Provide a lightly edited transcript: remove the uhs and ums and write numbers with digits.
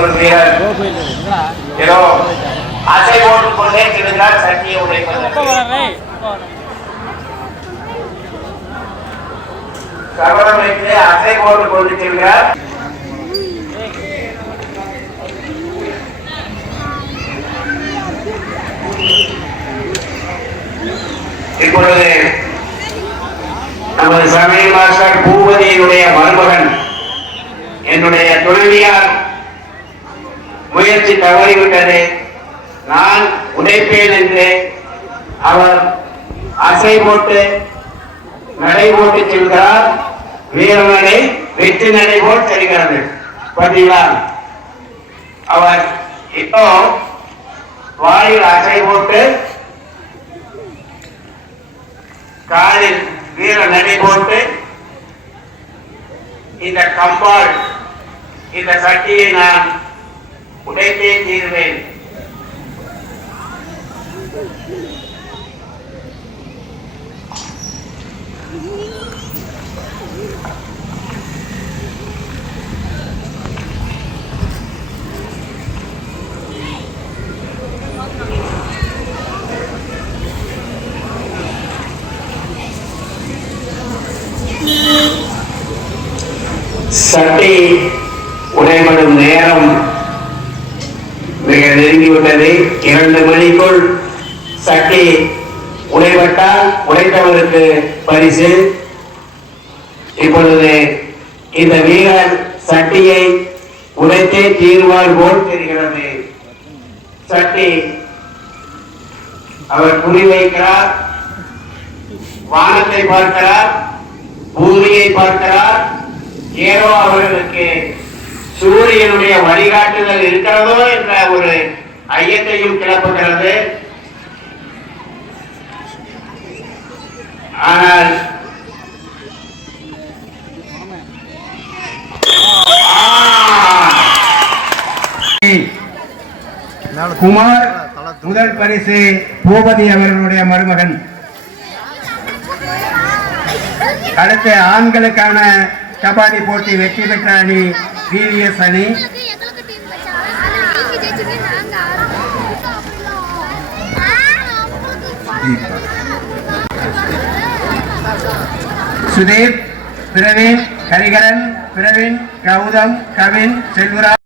ஒரு வீரர் ஏதோ அசை போட்டுக் கொண்டே செல்கிறார். சட்டியை உடைப்பதற்கு கவனம் வைத்து அசை போட்டுக் கொண்டு செல்கிறார். இப்பொழுது நமது சமையல் மாஸ்டர் பூபதியினுடைய மருமகன் என்னுடைய துணைவியார் முயற்சி தவறிவிட்டது, நான் உடைப்பேன் என்று அவர் அசை போட்டு நடை போட்டு செல்கிறார். வீரநடை வெற்றி நடை போல் செல்கிறது. பார்த்தீங்களா, அவர் இப்போ வாயில் அசை போட்டு காலில் வீர நடை போட்டு இந்த கம்பால் இந்த சட்டியை நான் உடைத்தே தீர்வேன். சட்டி உடைபடும் நேரம் மிக நெருங்கிவிட்டது. 2 மணிக்குள் சட்டி உடைபட்டால் உடைத்தவருக்கு பரிசு. இப்பொழுது இந்த வீரர் சட்டியை உடைத்தே தீர்வார் போல் தெரிகிறது. சட்டி அவர் குறிவைக்கிறார், வானத்தை பார்க்கிறார், பூமியை பார்க்கிறார். ஏதோ அவர்களுக்கு சூரியனுடைய வழிகாட்டுதல் இருக்கிறதோ என்ற ஒரு ஐயத்தையும் கிளப்புகிறது. ஆனால் குமார் முதல் பரிசு பூபதி அவர்களுடைய மருமகன். அடுத்த ஆண்களுக்கான கபாடி போட்டி வெற்றி பெற்ற அணி VVS அணி. சுதீப், பிரவீன், ஹரிகரன், பிரவீன், கௌதம், கவின், செல்வராஜ்.